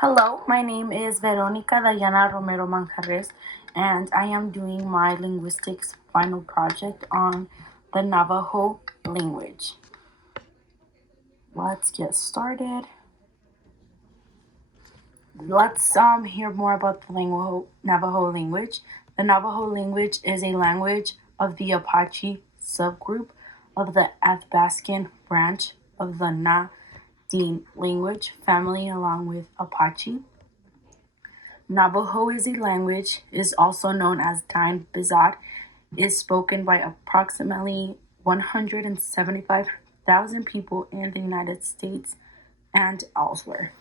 Hello, my name is Veronica Dayana Romero Manjarres, and I am doing my linguistics final project on the Navajo language. Let's get started. Let's hear more about the Navajo language. The Navajo language is a language of the Apache subgroup of the Athabascan branch of the Na-Dene language family, along with Apache. Navajo is a language, is also known as Dine Bizat, is spoken by approximately 175,000 people in the United States and elsewhere.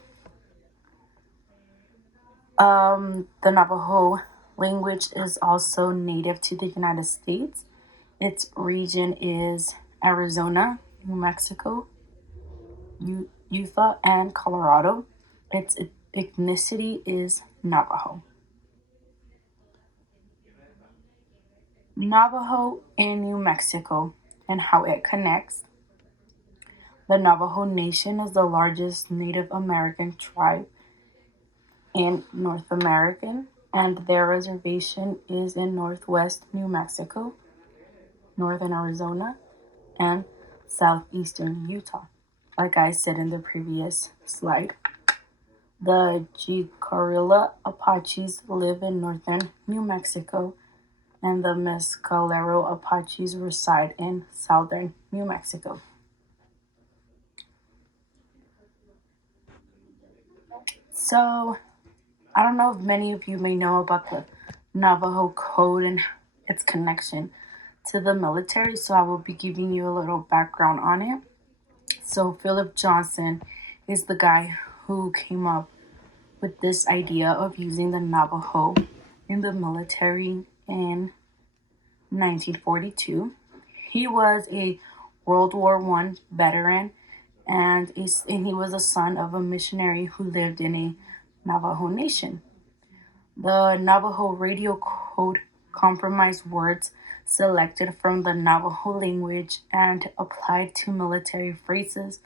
The Navajo language is also native to the United States. Its region is Arizona, New Mexico, Utah, and Colorado. Its ethnicity is Navajo. Navajo in New Mexico and how it connects. The Navajo Nation is the largest Native American tribe in North America, and their reservation is in northwest New Mexico, northern Arizona, and southeastern Utah. Like I said in the previous slide, the Jicarilla Apaches live in northern New Mexico, and the Mescalero Apaches reside in southern New Mexico. So, I don't know if many of you may know about the Navajo Code and its connection to the military, so I will be giving you a little background on it. So, Philip Johnson is the guy who came up with this idea of using the Navajo in the military in 1942. He was a World War I veteran, and he was a son of a missionary who lived in a Navajo nation. The Navajo radio code comprised words selected from the Navajo language and applied to military phrases.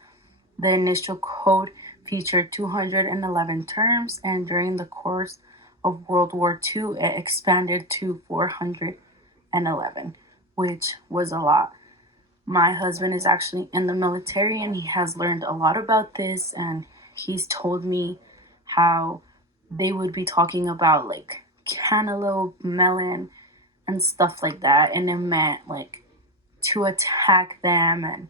The initial code featured 211 terms, and during the course of World War II, it expanded to 411, which was a lot. My husband is actually in the military, and he has learned a lot about this, and he's told me how they would be talking about like cantaloupe, melon, and stuff like that, and it meant like to attack them, and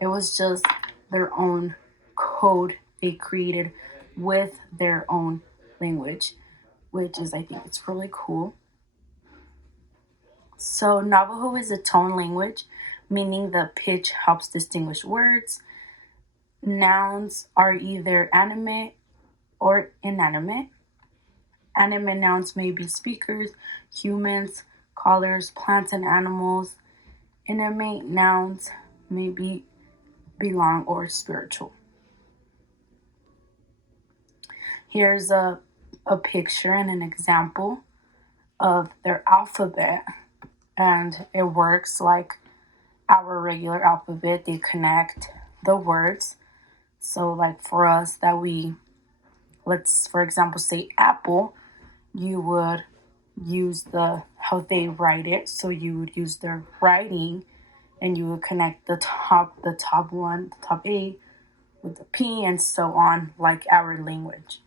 it was just their own code they created with their own language, which is, I think it's really cool. So Navajo is a tone language, meaning the pitch helps distinguish words. Nouns are either animate or inanimate. Animate nouns may be speakers, humans, colors, plants, and animals. Inanimate nouns may be belong or spiritual. Here's a picture and an example of their alphabet, and it works like our regular alphabet. They connect the words. So like for us that let's for example say apple, you would use how they write it. So you would use their writing, and you would connect the top one, the top A with the P, and so on, like our language.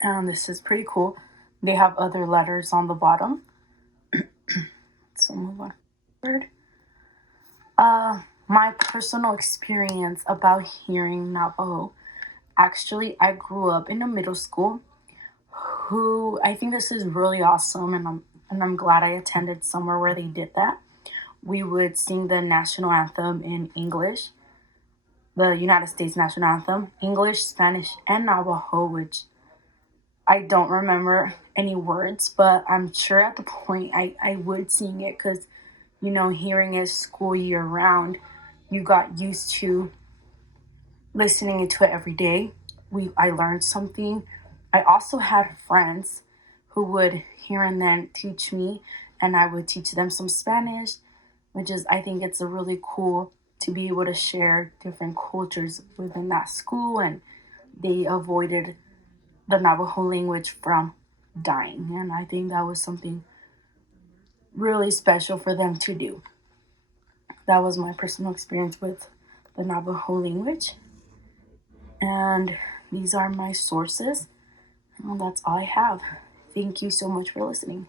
And this is pretty cool. They have other letters on the bottom. So move on forward. My personal experience about hearing Navajo. Actually, I grew up in a middle school who I think this is really awesome, and I'm glad I attended somewhere where they did that. We would sing the national anthem in English, the United States national anthem, English, Spanish, and Navajo, which I don't remember any words, but I'm sure at the point I would sing it because, hearing it school year round, you got used to listening to it every day. I learned something. I also had friends who would here and then teach me, and I would teach them some Spanish, which is, I think it's a really cool to be able to share different cultures within that school and they avoided the Navajo language from dying. And I think that was something really special for them to do. That was my personal experience with the Navajo language. And these are my sources. And that's all I have. Thank you so much for listening.